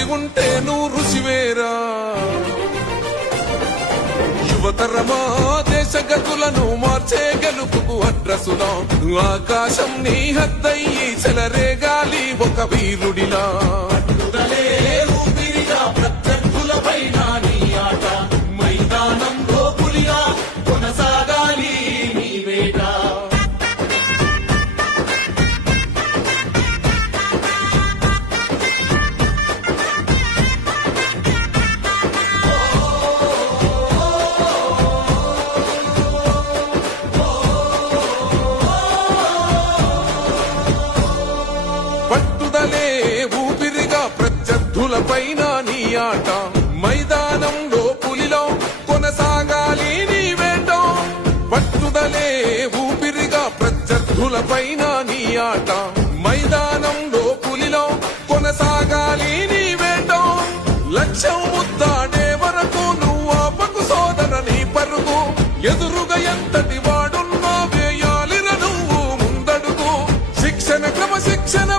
కృషి ఉంటే నువ్వు రుచివేరా. యువతరమా దేశ గతులను మార్చే గెలుపుకు అడ్రసులా. ఆకాశం నీ హద్దయ్యి చెలరేగాలి ఒక వీరుడిలా. ప్రత్యర్థులపైన నీ ఆట మైదానంలో పులిగా కొనసాగాలి నీ వేట. పట్టుదలే ఊపిరిగా ప్రత్యర్థులపైన నీ ఆట మైదానంలో పులిలో కొనసాగాలి నీ వేట. పట్టుదలే ఊపిరిగా ప్రత్యర్థులపైన నీ ఆట మైదానంలో పులిలో కొనసాగాలి నీ వేట. లక్ష్యం ముద్దాడే వరకు నువ్వు ఆపకు సోదర నీ పరుగు. ఎదురుగా ఎంతటి వాడున్నా వేయాలిర నువ్వు ముందడుగు. శిక్షణ క్రమశిక్షణ